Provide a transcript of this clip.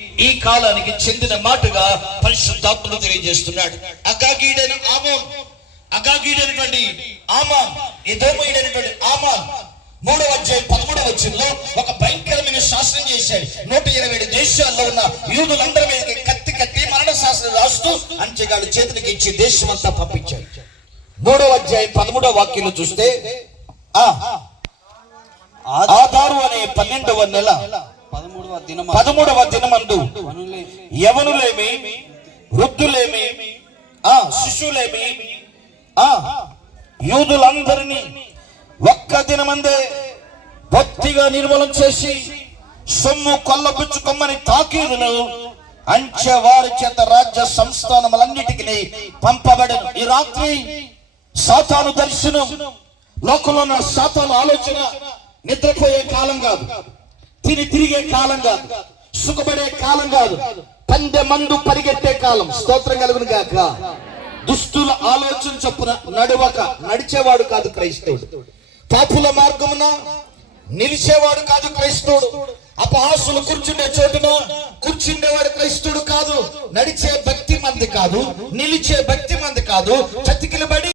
ఈ కాలానికి చెందిన మాటగా పరిశుద్ధాత్మను తెలియజేస్తున్నాడు. అగాగీడైనటువంటి ఆమాన్, ఎదోమీయుడైనటువంటి ఆమాన్ 3వ అధ్యాయం 13వ వచనంలో ఒక భయంకరమైన శాసనం చేశాడు. 127 దేశాల్లో ఉన్న యూదులందరి మీద కత్తి కట్టి మరణ శాసనం రాస్తూ అంచెగాడు చేతులకి ఇచ్చి దేశం అంతా పంపించాడు. 3వ అధ్యాయం 13వ వాక్యంలో చూస్తే ఆదారు అనే 12వ నెల 13వ దినమందు యవనులేమి, వృద్ధులేమి, శిశువులేమి, యూదులందరినీ ఒక్క దినమందే భక్తిగా నిర్మూలన చేసి సొమ్ము కొల్లపుచ్చుకొమ్మని తాకీదులు అంచె వారి చేత రాజ్య సంస్థానములన్నిటికీ పంపబడను. ఈ రాత్రి సాతాను దర్శనం, లోకంలో ఉన్న సాతాను ఆలోచన నిద్రపోయే కాలం కాదు, తిరిగే కాలం కాదు, సుఖపడే కాలం కాదు, పందె మందు పరిగెత్తే కాలం. స్తోత్రం కలుగును గాక. దుష్టుల ఆలోచన చొప్పున నడిచేవాడు కాదు క్రైస్తవుడు. పాపుల మార్గమున నిలిచేవాడు కాదు క్రైస్తవుడు. అపహాసులు కూర్చుండే చోటున కూర్చుండేవాడు క్రైస్తవుడు కాదు. నడిచే భక్తి మంది కాదు, నిలిచే భక్తి మంది కాదు, చతికిలబడి